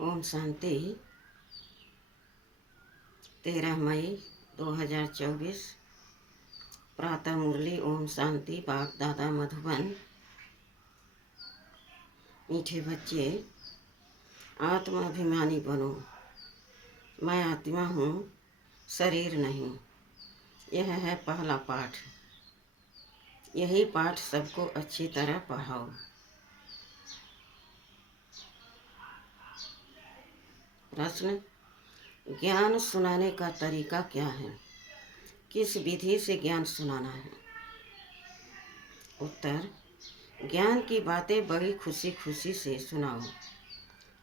ओम शांति। 13 मई 2024 प्रातः मुरली। ओम शांति। बाप दादा मधुबन। मीठे बच्चे, आत्माभिमानी बनो। मैं आत्मा हूँ, शरीर नहीं। यह है पहला पाठ। यही पाठ सबको अच्छी तरह पढ़ाओ। प्रश्न: ज्ञान सुनाने का तरीका क्या है? किस विधि से ज्ञान सुनाना है? उत्तर: ज्ञान की बातें बड़ी खुशी खुशी से सुनाओ,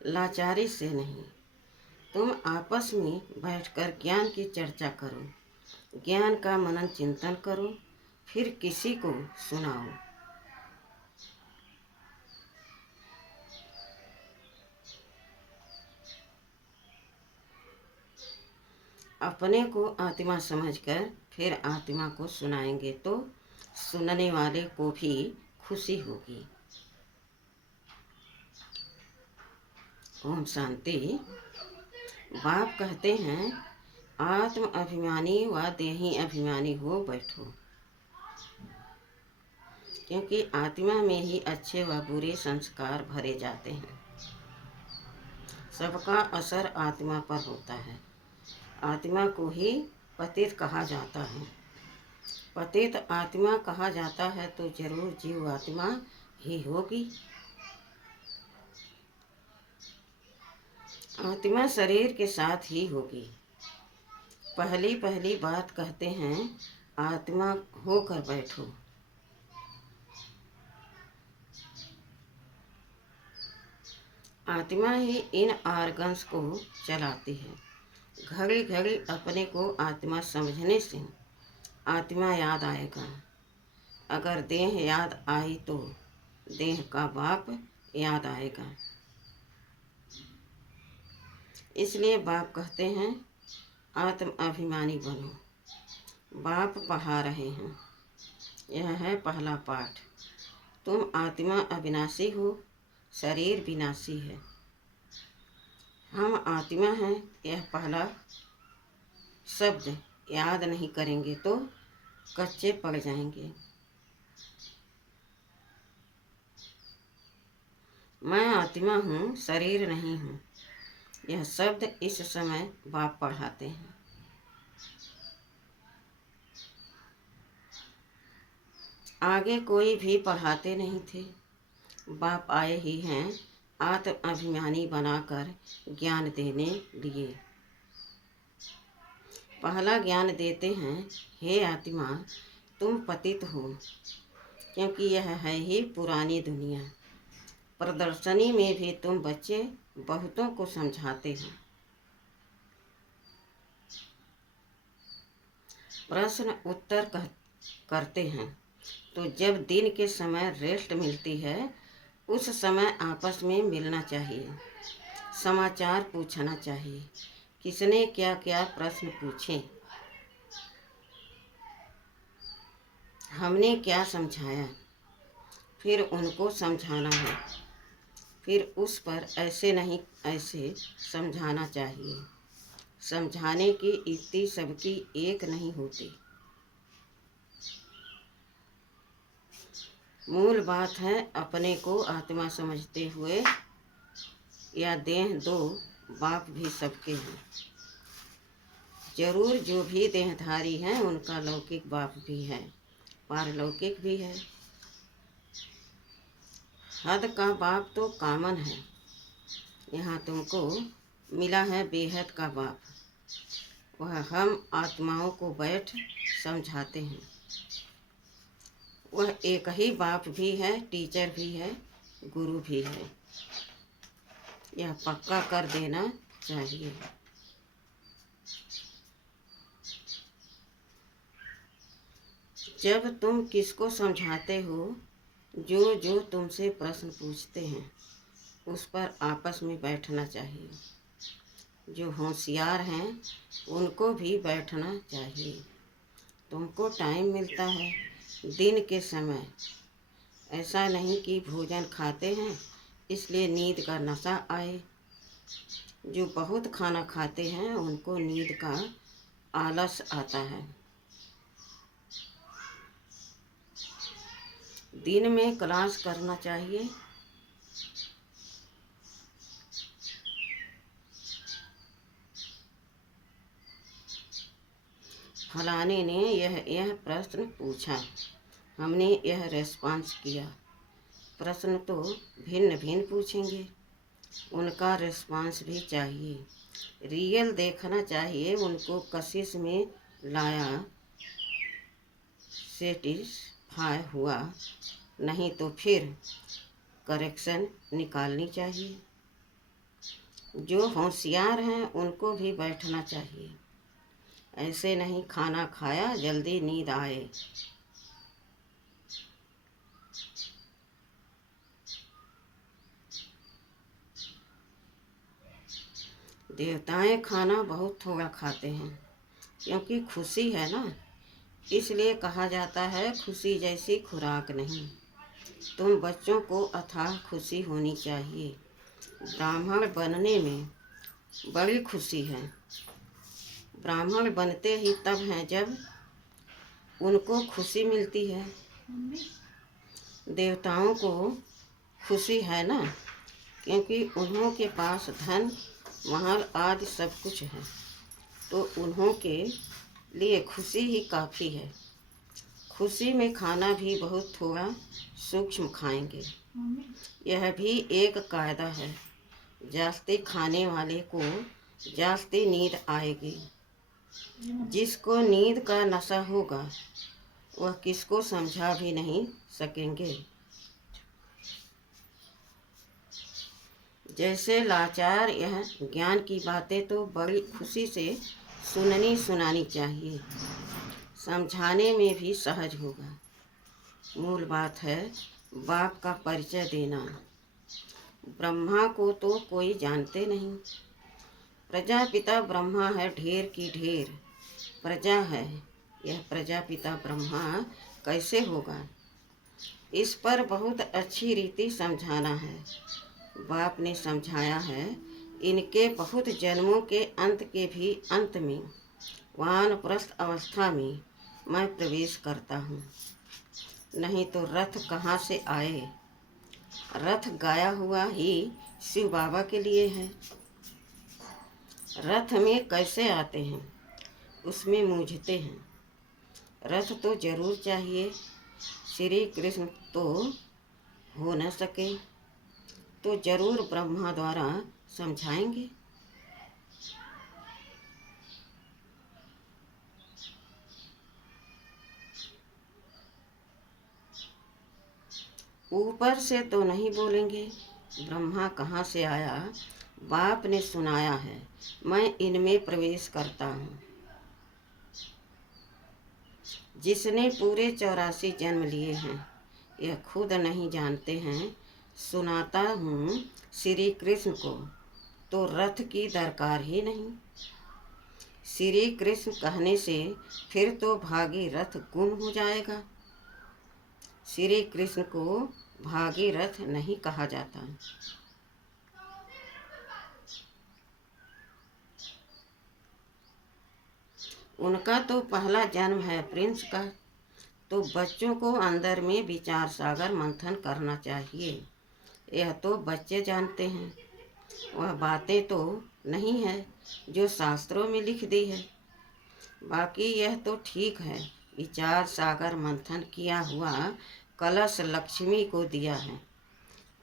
लाचारी से नहीं। तुम आपस में बैठकर ज्ञान की चर्चा करो, ज्ञान का मनन चिंतन करो, फिर किसी को सुनाओ। अपने को आत्मा समझकर फिर आत्मा को सुनाएंगे तो सुनने वाले को भी खुशी होगी। ओम शांति। बाप कहते हैं, आत्म अभिमानी व देही अभिमानी हो बैठो, क्योंकि आत्मा में ही अच्छे व बुरे संस्कार भरे जाते हैं। सबका असर आत्मा पर होता है। आत्मा को ही पतित कहा जाता है। पतित आत्मा कहा जाता है तो जरूर जीव आत्मा ही होगी। आत्मा शरीर के साथ ही होगी। पहली पहली बात कहते हैं, आत्मा होकर बैठो। आत्मा ही इन आर्गन्स को चलाती है। घड़ी घड़ी अपने को आत्मा समझने से आत्मा याद आएगा। अगर देह याद आई तो देह का बाप याद आएगा। इसलिए बाप कहते हैं, आत्म अभिमानी बनो। बाप पढ़ा रहे हैं। यह है पहला पाठ। तुम आत्मा अविनाशी हो, शरीर विनाशी है। हम आत्मा हैं, यह पहला शब्द याद नहीं करेंगे तो कच्चे पड़ जाएंगे। मैं आत्मा हूँ, शरीर नहीं हूँ। यह शब्द इस समय बाप पढ़ाते हैं। आगे कोई भी पढ़ाते नहीं थे। बाप आए ही हैं आत्म अभिमानी बनाकर ज्ञान देने लिए। पहला ज्ञान देते हैं, हे आत्मा तुम पतित हो, क्योंकि यह है ही पुरानी दुनिया। प्रदर्शनी में भी तुम बच्चे बहुतों को समझाते हो। प्रश्न उत्तर करते हैं तो जब दिन के समय रेस्ट मिलती है उस समय आपस में मिलना चाहिए, समाचार पूछना चाहिए। किसने क्या क्या प्रश्न पूछे, हमने क्या समझाया, फिर उनको समझाना है। फिर उस पर ऐसे नहीं ऐसे समझाना चाहिए। समझाने की युक्ति सबकी एक नहीं होती। मूल बात है अपने को आत्मा समझते हुए या देह दो बाप भी सबके हैं। जरूर जो भी देहधारी हैं उनका लौकिक बाप भी है, पारलौकिक भी है। हद का बाप तो कामन है। यहाँ तुमको मिला है बेहद का बाप। वह हम आत्माओं को बैठ समझाते हैं। वह एक ही बाप भी है, टीचर भी है, गुरु भी है। यह पक्का कर देना चाहिए। जब तुम किसको समझाते हो, जो जो तुमसे प्रश्न पूछते हैं उस पर आपस में बैठना चाहिए। जो होशियार हैं उनको भी बैठना चाहिए। तुमको टाइम मिलता है दिन के समय। ऐसा नहीं कि भोजन खाते हैं इसलिए नींद का नशा आए। जो बहुत खाना खाते हैं उनको नींद का आलस आता है। दिन में क्लास करना चाहिए। फलाने ने यह प्रश्न पूछा, हमने यह रेस्पॉन्स किया। प्रश्न तो भिन्न भिन्न पूछेंगे, उनका रेस्पॉन्स भी चाहिए। रियल देखना चाहिए, उनको कशिश में लाया, सेटिस्फाई हुआ, नहीं तो फिर करेक्शन निकालनी चाहिए। जो होशियार हैं उनको भी बैठना चाहिए, ऐसे नहीं खाना खाया जल्दी नींद आए। देवताएं खाना बहुत थोड़ा खाते हैं, क्योंकि खुशी है ना, इसलिए कहा जाता है खुशी जैसी खुराक नहीं। तुम बच्चों को अथाह खुशी होनी चाहिए। ब्राह्मण बनने में बड़ी खुशी है। ब्राह्मण बनते ही तब हैं जब उनको खुशी मिलती है। देवताओं को खुशी है ना, क्योंकि उन्हों के पास धन महल आदि सब कुछ है, तो उन्हों के लिए खुशी ही काफ़ी है। खुशी में खाना भी बहुत थोड़ा सूक्ष्म खाएंगे। यह भी एक कायदा है, जास्ती खाने वाले को जास्ती नींद आएगी। जिसको नींद का नशा होगा वह किसको समझा भी नहीं सकेंगे। जैसे लाचार यह ज्ञान की बातें तो बड़ी खुशी से सुनानी चाहिए, समझाने में भी सहज होगा। मूल बात है बाप का परिचय देना। ब्रह्मा को तो कोई जानते नहीं। प्रजापिता ब्रह्मा है, ढेर की ढेर प्रजा है। यह प्रजापिता ब्रह्मा कैसे होगा, इस पर बहुत अच्छी रीति समझाना है। बाप ने समझाया है, इनके बहुत जन्मों के अंत के भी अंत में वानप्रस्थ अवस्था में मैं प्रवेश करता हूँ, नहीं तो रथ कहाँ से आए। रथ गाया हुआ ही शिव बाबा के लिए है। रथ में कैसे आते हैं, उसमें मूझते हैं। रथ तो जरूर चाहिए। श्री कृष्ण तो हो न सके तो जरूर ब्रह्मा द्वारा समझाएंगे। ऊपर से तो नहीं बोलेंगे, ब्रह्मा कहाँ से आया, बाप ने सुनाया है, मैं इनमें प्रवेश करता हूँ। जिसने पूरे 84 जन्म लिए हैं, यह खुद नहीं जानते हैं, सुनाता हूँ श्री कृष्ण को, तो रथ की दरकार ही नहीं। श्री कृष्ण कहने से फिर तो भागीरथ गुम हो जाएगा। श्री कृष्ण को भागीरथ नहीं कहा जाता। उनका तो पहला जन्म है प्रिंस का, तो बच्चों को अंदर में विचार सागर मंथन करना चाहिए। यह तो बच्चे जानते हैं, वह बातें तो नहीं है जो शास्त्रों में लिख दी है। बाकी यह तो ठीक है, विचार सागर मंथन किया हुआ कलश लक्ष्मी को दिया है,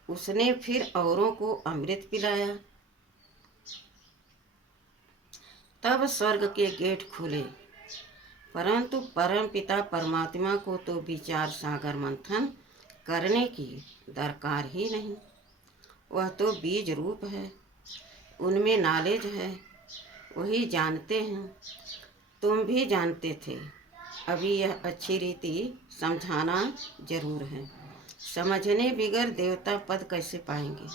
उसने फिर औरों को अमृत पिलाया, तब स्वर्ग के गेट खुले। परंतु परम पिता परमात्मा को तो विचार सागर मंथन करने की दरकार ही नहीं। वह तो बीज रूप है, उनमें नॉलेज है, वही जानते हैं। तुम भी जानते थे, अभी यह अच्छी रीति समझाना जरूर है। समझने बिगर देवता पद कैसे पाएंगे।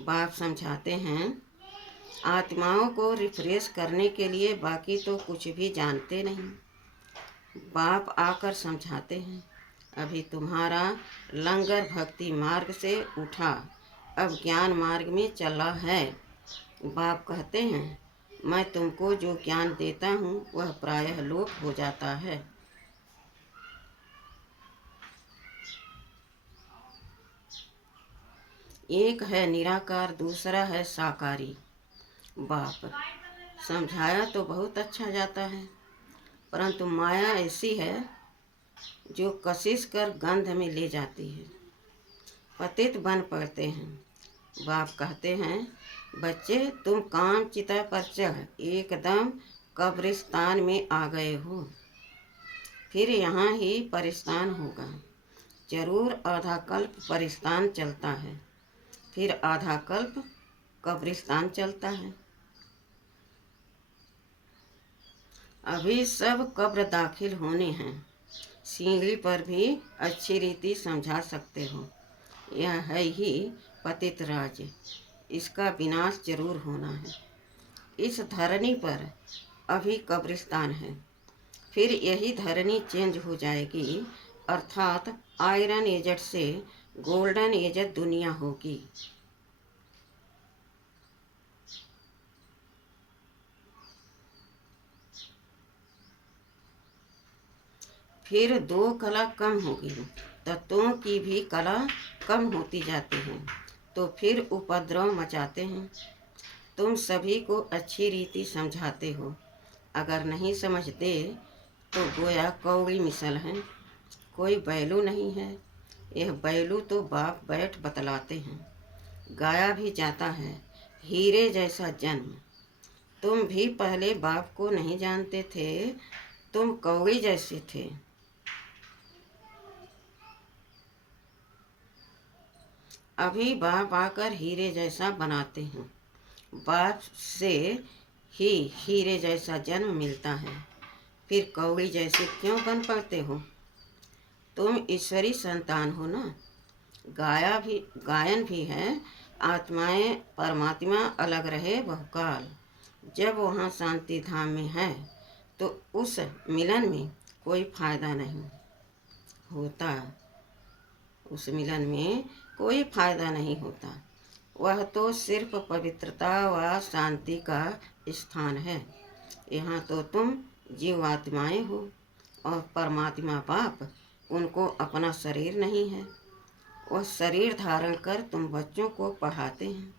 बाप समझाते हैं, आत्माओं को रिफ्रेश करने के लिए, बाकी तो कुछ भी जानते नहीं। बाप आकर समझाते हैं, अभी तुम्हारा लंगर भक्ति मार्ग से उठा, अब ज्ञान मार्ग में चला है। बाप कहते हैं, मैं तुमको जो ज्ञान देता हूँ वह प्रायः लोप हो जाता है। एक है निराकार, दूसरा है साकारी। बाप समझाया तो बहुत अच्छा जाता है, परंतु माया ऐसी है जो कशिश कर गंध में ले जाती है, पतित बन पड़ते हैं। बाप कहते हैं, बच्चे तुम काम चिता पर चढ़ एकदम कब्रिस्तान में आ गए हो, फिर यहाँ ही परिस्तान होगा। जरूर आधा कल्प परिस्तान चलता है, फिर आधा कल्प कब्रिस्तान चलता है। अभी सब कब्र दाखिल होने हैं, सीढ़ी पर भी अच्छी रीति समझा सकते हो। यह है ही पतित राज्य, इसका विनाश जरूर होना है। इस धरनी पर अभी कब्रिस्तान है, फिर यही धरनी चेंज हो जाएगी, अर्थात आयरन एजेड से गोल्डन एजेड दुनिया होगी। फिर दो कला कम होगी, तत्वों की भी कला कम होती जाती है, तो फिर उपद्रव मचाते हैं। तुम सभी को अच्छी रीति समझाते हो, अगर नहीं समझते तो गोया कौड़ी मिसल है, कोई बैलू नहीं है। यह बैलू तो बाप बैठ बतलाते हैं। गाया भी जाता है, हीरे जैसा जन्म। तुम भी पहले बाप को नहीं जानते थे, तुम कौड़ी जैसे थे। अभी बाप आकर हीरे जैसा बनाते हैं। बाप से ही हीरे जैसा जन्म मिलता है, फिर कौड़ी जैसे क्यों बन पड़ते हो? तुम ईश्वरी संतान हो ना। गायन भी है, आत्माएं परमात्मा अलग रहे बहुकाल। जब वहाँ शांति धाम में है तो उस मिलन में कोई फायदा नहीं होता, उस मिलन में कोई फायदा नहीं होता। वह तो सिर्फ पवित्रता व शांति का स्थान है। यहाँ तो तुम जीवात्माएं हो और परमात्मा बाप उनको अपना शरीर नहीं है। वह शरीर धारण कर तुम बच्चों को पढ़ाते हैं।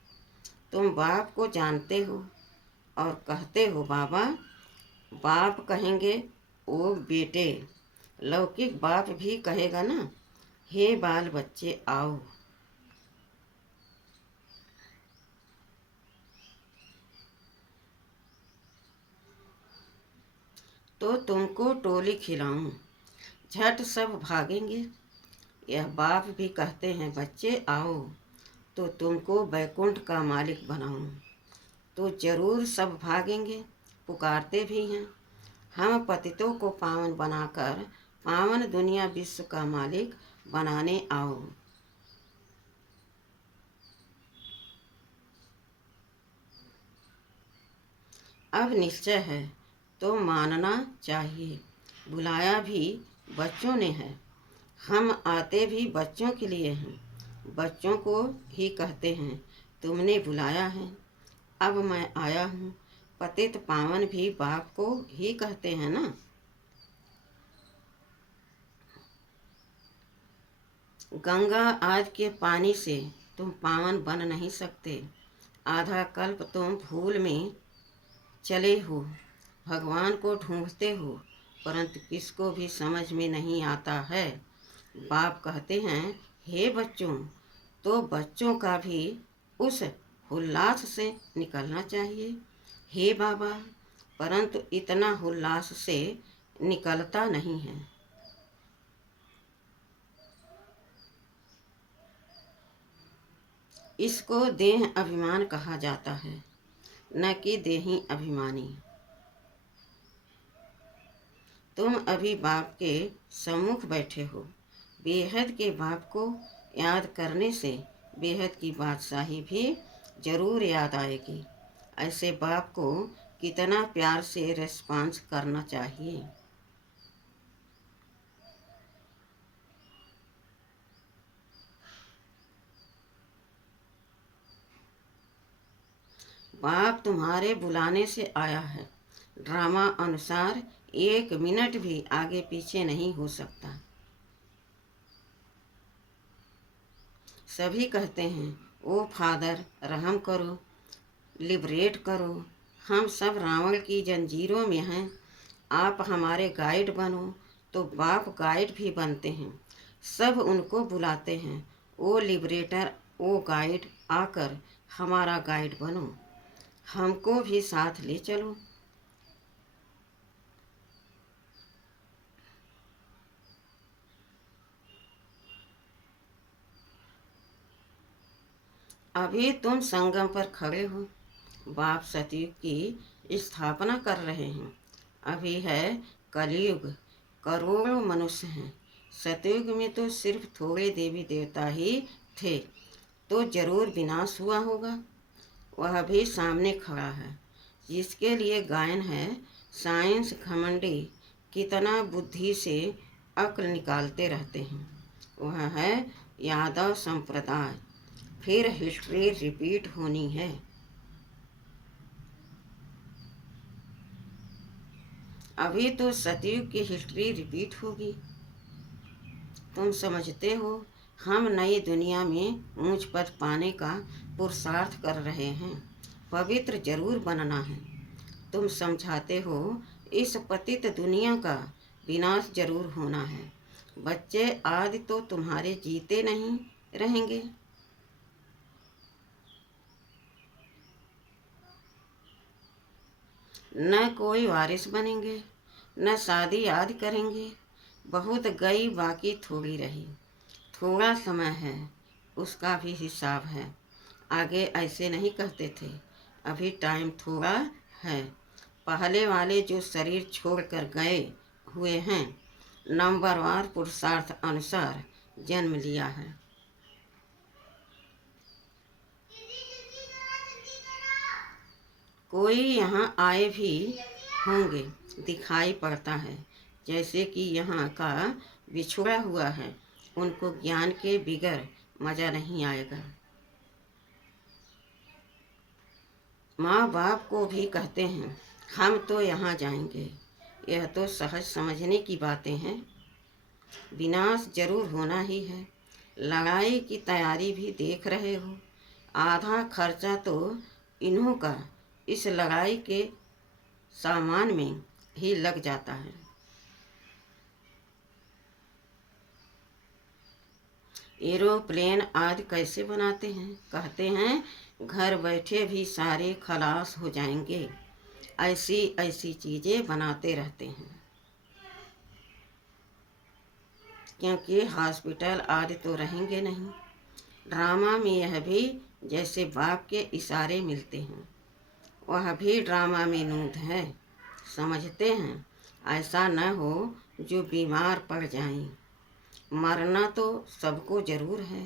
तुम बाप को जानते हो और कहते हो बाबा। बाप कहेंगे ओ बेटे, लौकिक बाप भी कहेगा ना, हे बाल बच्चे आओ। तो तुमको टोली खिलाऊं, झट सब भागेंगे। यह बाप भी कहते हैं बच्चे आओ, तो तुमको बैकुंठ का मालिक बनाऊं, तो जरूर सब भागेंगे, पुकारते भी हैं। हम पतितों को पावन बनाकर पावन दुनिया विश्व का मालिक बनाने आओ। अब निश्चय है तो मानना चाहिए, बुलाया भी बच्चों ने है। हम आते भी बच्चों के लिए हैं, बच्चों को ही कहते हैं तुमने बुलाया है, अब मैं आया हूँ। पतित पावन भी बाप को ही कहते हैं ना। गंगा आज के पानी से तुम पावन बन नहीं सकते। आधा कल्प तुम भूल में चले हो, भगवान को ढूंढते हो, परंतु किसको भी समझ में नहीं आता है। बाप कहते हैं हे बच्चों, तो बच्चों का भी उस उल्लास से निकलना चाहिए। हे बाबा, परंतु इतना उल्लास से निकलता नहीं है। इसको देह अभिमान कहा जाता है, न कि देही अभिमानी। तुम अभी बाप के सम्मुख बैठे हो, बेहद के बाप को याद करने से बेहद की बादशाही भी जरूर याद आएगी। ऐसे बाप को कितना प्यार से रिस्पॉन्स करना चाहिए। बाप तुम्हारे बुलाने से आया है। ड्रामा अनुसार 1 मिनट भी आगे पीछे नहीं हो सकता। सभी कहते हैं ओ फादर रहम करो, लिबरेट करो। हम सब रावण की जंजीरों में हैं, आप हमारे गाइड बनो। तो बाप गाइड भी बनते हैं, सब उनको बुलाते हैं, ओ लिबरेटर, ओ गाइड, आकर हमारा गाइड बनो, हमको भी साथ ले चलो। अभी तुम संगम पर खड़े हो, बाप सतयुग की स्थापना कर रहे हैं। अभी है कलयुग, करोड़ों मनुष्य हैं। सतयुग में तो सिर्फ थोड़े देवी देवता ही थे, तो जरूर विनाश हुआ होगा। वह भी सामने खड़ा है, जिसके लिए गायन है, साइंस घमंडी कितना बुद्धि से अक्ल निकालते रहते हैं। वह है यादव संप्रदाय, फिर हिस्ट्री रिपीट होनी है। अभी तो सतयुग की हिस्ट्री रिपीट होगी। तुम समझते हो हम नई दुनिया में ऊंच पद पाने का पुरुषार्थ कर रहे हैं, पवित्र जरूर बनना है। तुम समझाते हो इस पतित दुनिया का विनाश जरूर होना है। बच्चे आदि तो तुम्हारे जीते नहीं रहेंगे। न कोई वारिस बनेंगे, न शादी याद करेंगे। बहुत गई बाकी थोड़ी रही। थोड़ा समय है, उसका भी हिसाब है। आगे ऐसे नहीं कहते थे, अभी टाइम थोड़ा है। पहले वाले जो शरीर छोड़कर गए हुए हैं, नंबरवार पुरुषार्थ अनुसार जन्म लिया है। कोई यहाँ आए भी होंगे, दिखाई पड़ता है जैसे कि यहाँ का बिछुड़ा हुआ है। उनको ज्ञान के बिगर मजा नहीं आएगा। माँ बाप को भी कहते हैं हम तो यहाँ जाएंगे। यह तो सहज समझने की बातें हैं। विनाश जरूर होना ही है। लड़ाई की तैयारी भी देख रहे हो। आधा खर्चा तो इन्हों का इस लड़ाई के सामान में ही लग जाता है। एरोप्लेन आदि कैसे बनाते हैं? कहते हैं घर बैठे भी सारे खलास हो जाएंगे। ऐसी ऐसी चीज़ें बनाते रहते हैं, क्योंकि हॉस्पिटल आदि तो रहेंगे नहीं। ड्रामा में यह भी जैसे बाप के इशारे मिलते हैं, वह भी ड्रामा में नूत है। समझते हैं ऐसा न हो जो बीमार पड़ जाएं। मरना तो सबको जरूर है।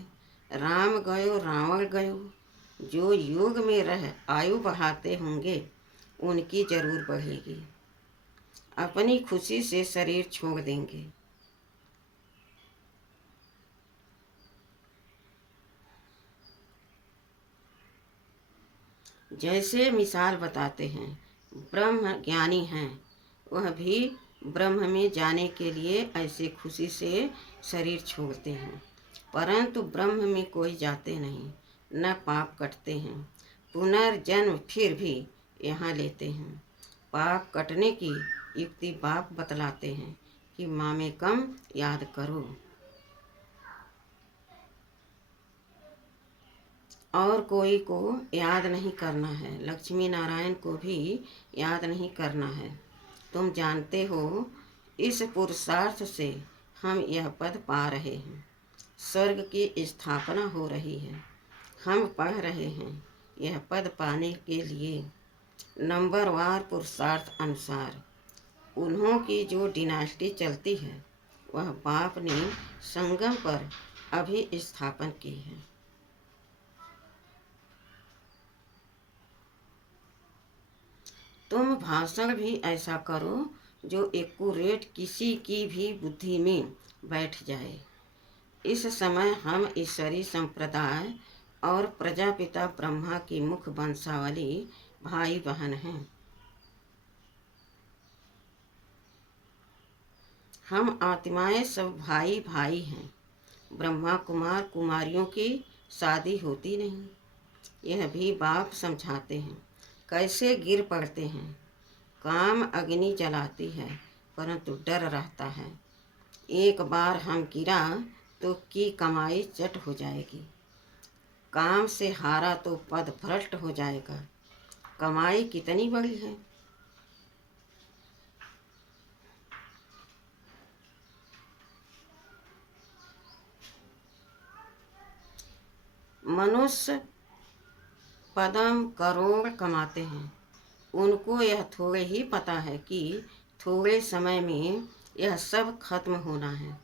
राम गयो रावण गयो। जो युग में रह आयु बढ़ाते होंगे उनकी जरूर बढ़ेगी। अपनी खुशी से शरीर छोड़ देंगे। जैसे मिसाल बताते हैं, ब्रह्म ज्ञानी हैं, वह भी ब्रह्म में जाने के लिए ऐसे खुशी से शरीर छोड़ते हैं, परंतु ब्रह्म में कोई जाते नहीं, न पाप कटते हैं। पुनर्जन्म फिर भी यहाँ लेते हैं। पाप कटने की युक्ति बाप बतलाते हैं कि माँ में कम याद करो। और कोई को याद नहीं करना है, लक्ष्मी नारायण को भी याद नहीं करना है। तुम जानते हो इस पुरुषार्थ से हम यह पद पा रहे हैं। स्वर्ग की स्थापना हो रही है। हम पढ़ रहे हैं यह पद पाने के लिए नंबरवार पुरुषार्थ अनुसार। उन्हों की जो डिनास्टी चलती है वह बाप ने संगम पर अभी स्थापन की है। तुम भाषण भी ऐसा करो जो एक्यूरेट किसी की भी बुद्धि में बैठ जाए। इस समय हम ईश्वरी संप्रदाय और प्रजापिता ब्रह्मा की मुख वंशावली भाई बहन हैं। हम आत्माएं सब भाई भाई हैं। ब्रह्मा कुमार कुमारियों की शादी होती नहीं। यह भी बाप समझाते हैं। कैसे गिर पड़ते हैं। काम अग्नि जलाती है परंतु डर रहता है। एक बार हम गिरा तो की कमाई चट हो जाएगी। काम से हारा तो पद भ्रष्ट हो जाएगा। कमाई कितनी बड़ी है। मनुष्य पदम करोड़ कमाते हैं। उनको यह थोड़े ही पता है कि थोड़े समय में यह सब खत्म होना है।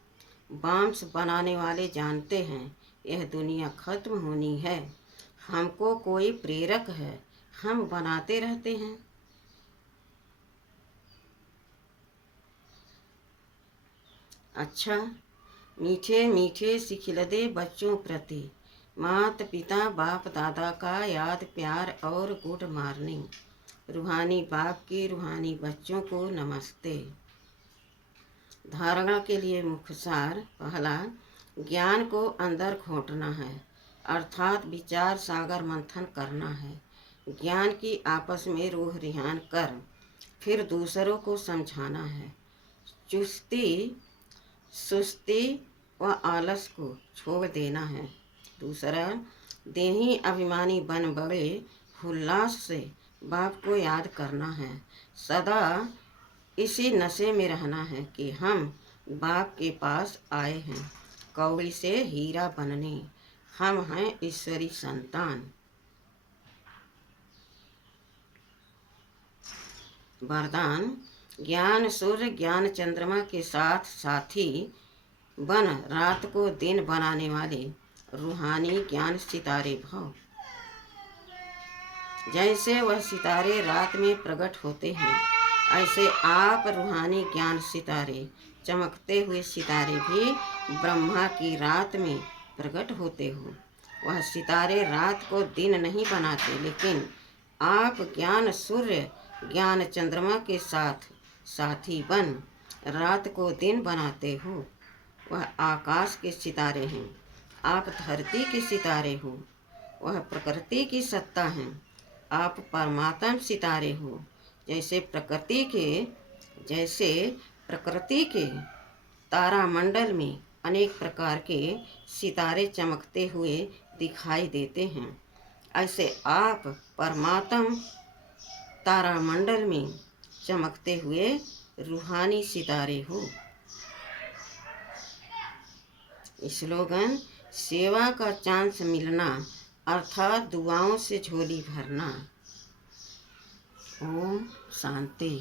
बॉम्ब्स बनाने वाले जानते हैं यह दुनिया खत्म होनी है। हमको कोई प्रेरक है, हम बनाते रहते हैं। अच्छा, मीठे मीठे सिखिलदे बच्चों प्रति माता पिता बाप दादा का याद प्यार और गुड मॉर्निंग। रूहानी बाप के रूहानी बच्चों को नमस्ते। धारणा के लिए मुख्य सार। पहला, ज्ञान को अंदर घोंटना है अर्थात विचार सागर मंथन करना है। ज्ञान की आपस में रूह रिहान कर फिर दूसरों को समझाना है। चुस्ती सुस्ती व आलस को छोड़ देना है। दूसरा, देही अभिमानी बन बड़े उल्लास से बाप को याद करना है। सदा इसी नशे में रहना है कि हम बाप के पास आए हैं कौड़ी से हीरा बनने। हम हैं ईश्वरी संतान। वरदान, ज्ञान सूर्य ज्ञान चंद्रमा के साथ साथी बन रात को दिन बनाने वाले रूहानी ज्ञान सितारे भव। जैसे वह सितारे रात में प्रकट होते हैं ऐसे आप रूहानी ज्ञान सितारे चमकते हुए सितारे भी ब्रह्मा की रात में प्रकट होते हो। वह सितारे रात को दिन नहीं बनाते लेकिन आप ज्ञान सूर्य ज्ञान चंद्रमा के साथ साथी बन रात को दिन बनाते हो। वह आकाश के सितारे हैं, आप धरती के सितारे हो। वह प्रकृति की सत्ता हैं, आप परमात्म सितारे हो। जैसे प्रकृति के तारामंडल में अनेक प्रकार के सितारे चमकते हुए दिखाई देते हैं ऐसे आप परमात्म तारामंडल में चमकते हुए रूहानी सितारे हो। स्लोगन, सेवा का चांस मिलना अर्थात दुआओं से झोली भरना। ओम शांति।